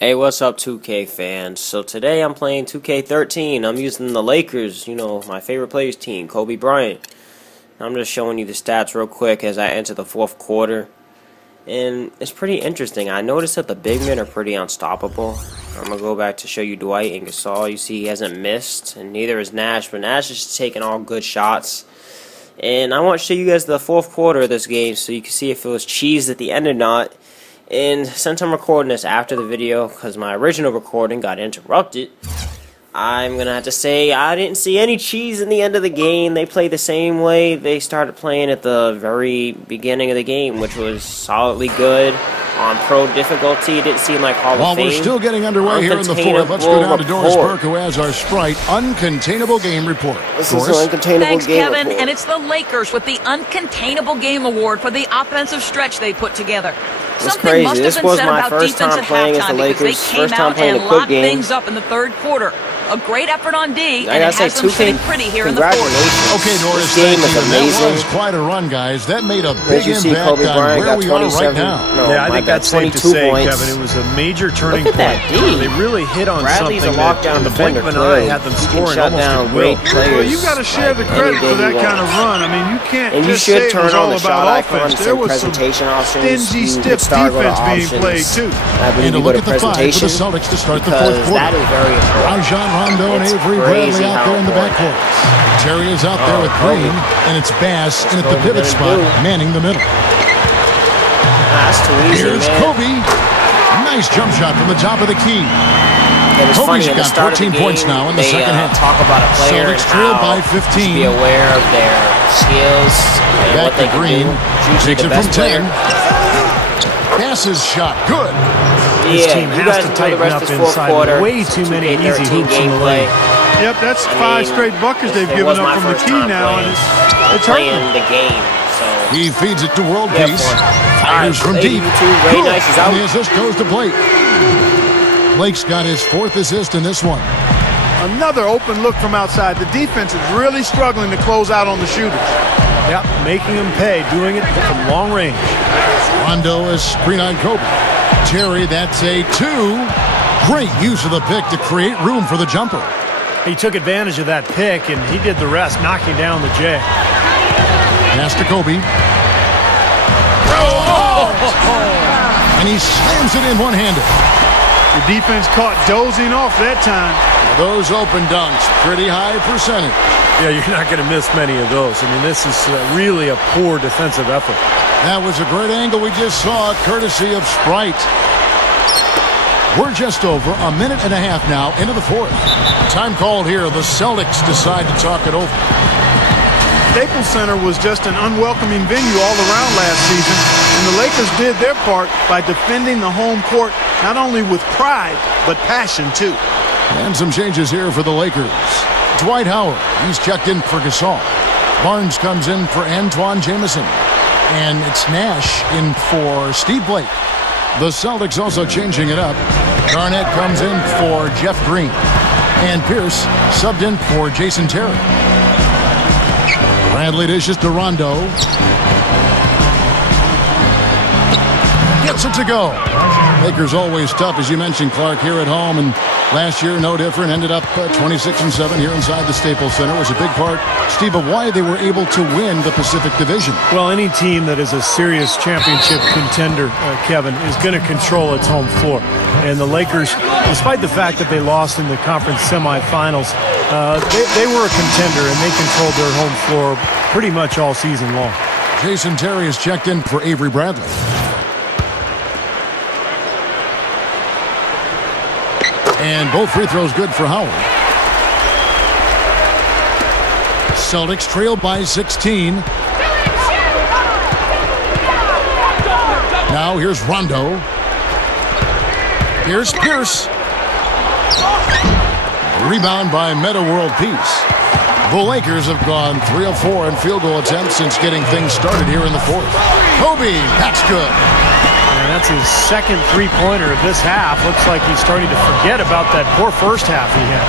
Hey, what's up, 2K fans? So today I'm playing 2K13. I'm using the Lakers, my favorite players team, Kobe Bryant. I'm just showing you the stats real quick as I enter the fourth quarter. And it's pretty interesting. I noticed that the big men are pretty unstoppable. I'm going to go back to show you Dwight and Gasol. You see he hasn't missed, and neither is Nash. But Nash is taking all good shots. And I want to show you guys the fourth quarter of this game so you can see if it was cheese at the end or not. And since I'm recording this after the video, because my original recording got interrupted, I'm going to have to say I didn't see any cheese in the end of the game. They played the same way they started playing at the very beginning of the game, which was solidly good on pro difficulty. It didn't seem like Hall of Fame. While we're still getting underway here in the fourth, let's go down to Doris Burke, who has our Sprite Uncontainable Game Report. This is an Uncontainable Thanks, Game Kevin. Report. And it's the Lakers with the Uncontainable Game Award for the offensive stretch they put together. It's crazy. This was my first time playing as the Lakers, first time playing a quick game. Things up in the third quarter. A great effort on D, I and gotta it has say, them sitting pretty here in the fourth. Okay, Doris, this game is amazing. That was quite a run, guys. That made a big As you see, impact Kobe on Bryant where got we are 27. right now. No, Yeah, I think that's safe to say, points. Kevin. It was a major turning Look at that point. D. They really hit on Bradley's something a lockdown that in the blink defender. of an eye had them scoring shut almost down at will. great players. Well, you got to share the credit for that kind of run. I mean, you can't and you just should say it turn was on all the shot about icon offense. and There was some presentation options. stingy, You stiff could start with defense being options. played too. I believe And you a go look to at the five for the presentation Celtics to start the fourth because quarter. that is very important. Rajon Rondo and It's Avery crazy Bradley out how there in the important. backcourt. Terry is out there with Green, and it's Bass in at the Kobe pivot gonna spot, do? manning the middle. That's too easy, Here's man. Kobe. Nice jump shot from the top of the key. And it's Kobe's funny, in the got start 14 of the game, points now in the they second half. talk about a player and Celtics trail how by 15. you should be aware of their skills and Back what they to can Green. do. It's usually Takes the it from best player. 10. Passes shot. Good. This Yeah, team you has guys to know the tighten rest up of this fourth inside. quarter. Way too many easy 2K13 hoops in the gameplay. lane. Yep, that's I five mean, straight buckets they've it given was up my from the first key time now, and it's hurting. playing the game. So He feeds it to World Yeah, Peace. boy. Fires from Alright, deep. you two, Ray Good. Nice is out. And the assist goes to Blake. Blake's got his fourth assist in this one. Another open look from outside. The defense is really struggling to close out on the shooters. Yep, making them pay, doing it from long range. Rondo is screen on Kobe. Terry, that's a two. Great use of the pick to create room for the jumper. He took advantage of that pick, and he did the rest, knocking down the J. Pass to Kobe. And he slams it in one-handed. The defense caught dozing off that time. Those open dunks, pretty high percentage. Yeah, you're not going to miss many of those. I mean, this is really a poor defensive effort. That was a great angle we just saw, courtesy of Sprite. We're just over a minute and a half now into the fourth. Time called here. The Celtics decide to talk it over. Staples Center was just an unwelcoming venue all around last season, and the Lakers did their part by defending the home court not only with pride, but passion too. And some changes here for the Lakers. Dwight Howard, he's checked in for Gasol. Barnes comes in for Antoine Jamison. And it's Nash in for Steve Blake. The Celtics also changing it up. Garnett comes in for Jeff Green. And Pierce subbed in for Jason Terry. Bradley dishes to Rondo. Gets it to go. Lakers always tough, as you mentioned, Clark, here at home. And last year, no different. Ended up 26-7 here inside the Staples Center. It was a big part, Steve, of why they were able to win the Pacific Division. Well, any team that is a serious championship contender, Kevin, is going to control its home floor. And the Lakers, despite the fact that they lost in the conference semifinals, they were a contender, and they controlled their home floor pretty much all season long. Jason Terry is checked in for Avery Bradley. And both free throws good for Howard. Celtics trail by 16. Now here's Rondo. Here's Pierce. Rebound by Meta World Peace. The Lakers have gone 3 of 4 in field goal attempts since getting things started here in the fourth. Kobe, that's good. And that's his second three-pointer of this half. Looks like he's starting to forget about that poor first half he had.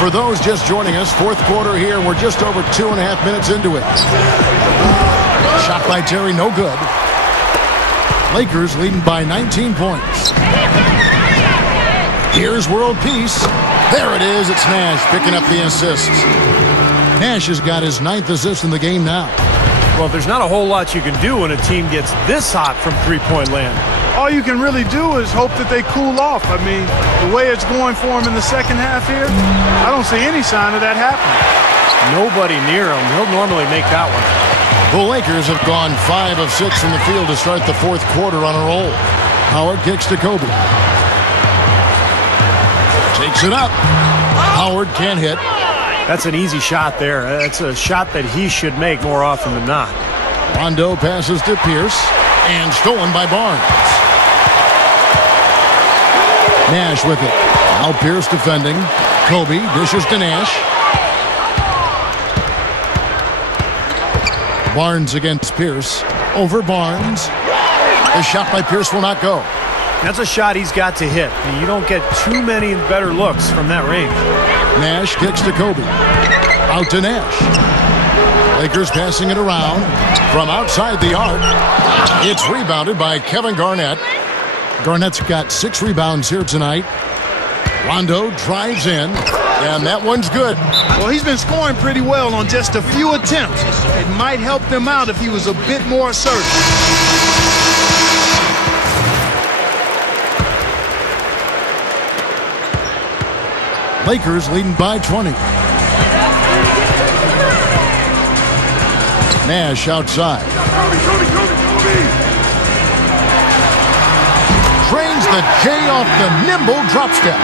For those just joining us, fourth quarter here. We're just over 2.5 minutes into it. Shot by Terry, no good. Lakers leading by 19 points. Here's world peace. There it is. It's Nash picking up the assist. Nash has got his 9th assist in the game now. Well, there's not a whole lot you can do when a team gets this hot from three-point land. All you can really do is hope that they cool off. I mean, the way it's going for them in the second half here, I don't see any sign of that happening. Nobody near him. He'll normally make that one. The Lakers have gone 5 of 6 in the field to start the fourth quarter on a roll. Howard kicks to Kobe. Takes it up. Howard can't hit. That's an easy shot there. That's a shot that he should make more often than not. Rondo passes to Pierce and stolen by Barnes. Nash with it. Now Pierce defending. Kobe dishes to Nash. Barnes against Pierce. Over Barnes. The shot by Pierce will not go. That's a shot he's got to hit. You don't get too many better looks from that range. Nash kicks to Kobe. Out to Nash. Lakers passing it around from outside the arc. It's rebounded by Kevin Garnett. Garnett's got 6 rebounds here tonight. Rondo drives in, and that one's good. Well, he's been scoring pretty well on just a few attempts. It might help them out if he was a bit more assertive. Lakers leading by 20. Nash outside. Drains the J off the nimble drop step.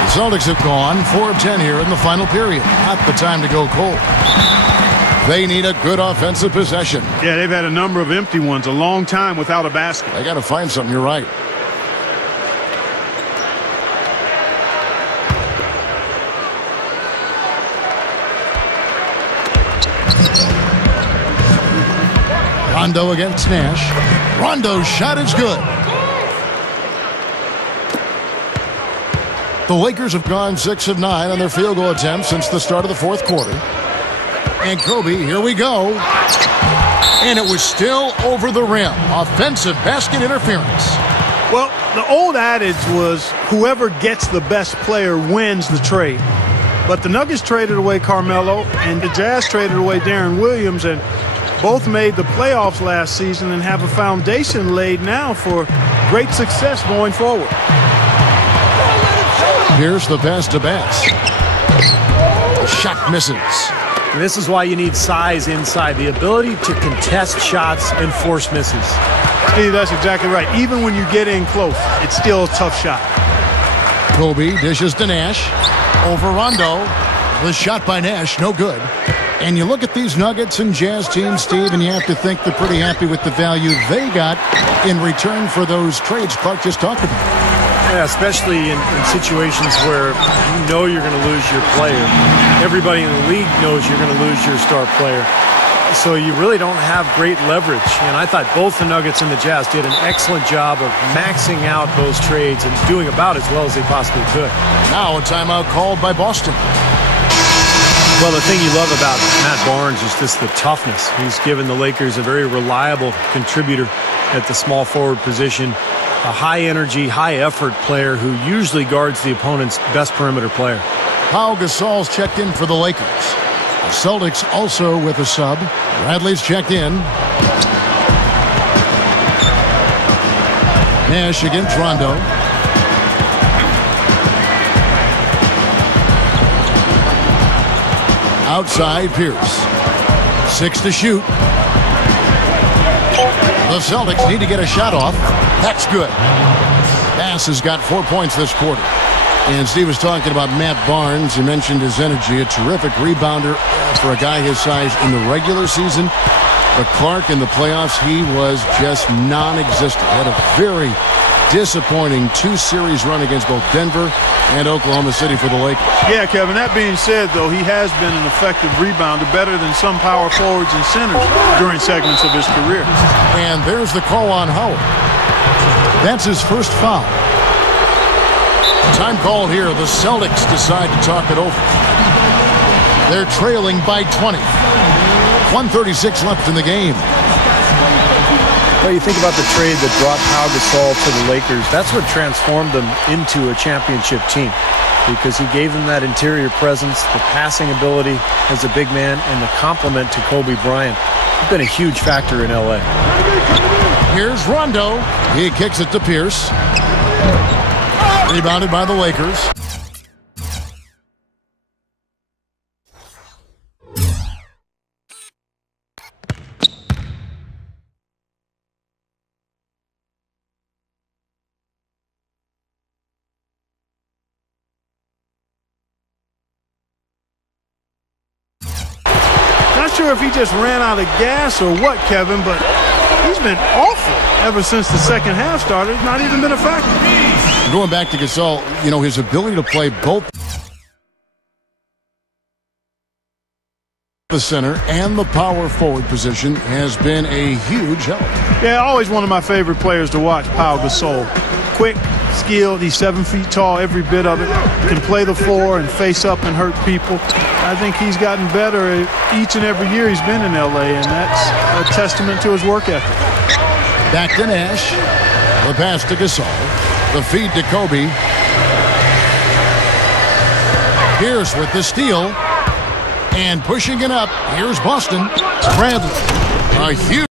The Celtics have gone 4 of 10 here in the final period. Not the time to go cold. They need a good offensive possession. Yeah, they've had a number of empty ones, a long time without a basket. They got to find something. You're right. Rondo against Nash. Rondo's shot is good. The Lakers have gone 6 of 9 on their field goal attempts since the start of the fourth quarter. And Kobe, here we go. And it was still over the rim. Offensive basket interference. Well, the old adage was whoever gets the best player wins the trade. But the Nuggets traded away Carmelo, and the Jazz traded away Darren Williams, and both made the playoffs last season and have a foundation laid now for great success going forward. Here's the pass to Bass. The shot misses. And this is why you need size inside, the ability to contest shots and force misses. Steve, that's exactly right. Even when you get in close, it's still a tough shot. Kobe dishes to Nash. Over Rondo. The shot by Nash, no good. And you look at these Nuggets and Jazz teams, Steve, and you have to think they're pretty happy with the value they got in return for those trades Clark just talked about. Yeah, especially in situations where you know you're going to lose your player. Everybody in the league knows you're going to lose your star player. So you really don't have great leverage. And I thought both the Nuggets and the Jazz did an excellent job of maxing out those trades and doing about as well as they possibly could. Now a timeout called by Boston. Well, the thing you love about Matt Barnes is just the toughness. He's given the Lakers a very reliable contributor at the small forward position, a high-energy, high-effort player who usually guards the opponent's best perimeter player. Pau Gasol's checked in for the Lakers. The Celtics also with a sub. Bradley's checked in. Nash against Rondo. Outside Pierce. 6 to shoot. The Celtics need to get a shot off. That's good. Bass has got 4 points this quarter. And Steve was talking about Matt Barnes. He mentioned his energy. A terrific rebounder for a guy his size in the regular season. But Clark in the playoffs, he was just non-existent. He had a very disappointing 2-series run against both Denver and Oklahoma City for the Lakers. Yeah, Kevin, that being said, though, he has been an effective rebounder, better than some power forwards and centers during segments of his career. And there's the call on Howard. That's his first foul. Time called here. The Celtics decide to talk it over. They're trailing by 20. 1:36 left in the game. Well, Well, you think about the trade that brought Pau Gasol to the Lakers. That's what transformed them into a championship team, because he gave them that interior presence, the passing ability as a big man, and the complement to Kobe Bryant. He's been a huge factor in L.A. Here's Rondo. He kicks it to Pierce. Rebounded by the Lakers. Not sure if he just ran out of gas or what, Kevin, but he's been awful ever since the second half started. Not even been a factor. Going back to Gasol, you know, his ability to play both the center and the power forward position has been a huge help. Yeah, always one of my favorite players to watch, Pau Gasol. Quick, skilled, he's 7 feet tall, every bit of it. Can play the floor and face up and hurt people. I think he's gotten better each and every year he's been in L.A., and that's a testament to his work ethic. Back to Nash. The pass to Gasol. The feed to Kobe. Pierce with the steal. And pushing it up, here's Boston. Bradley. A huge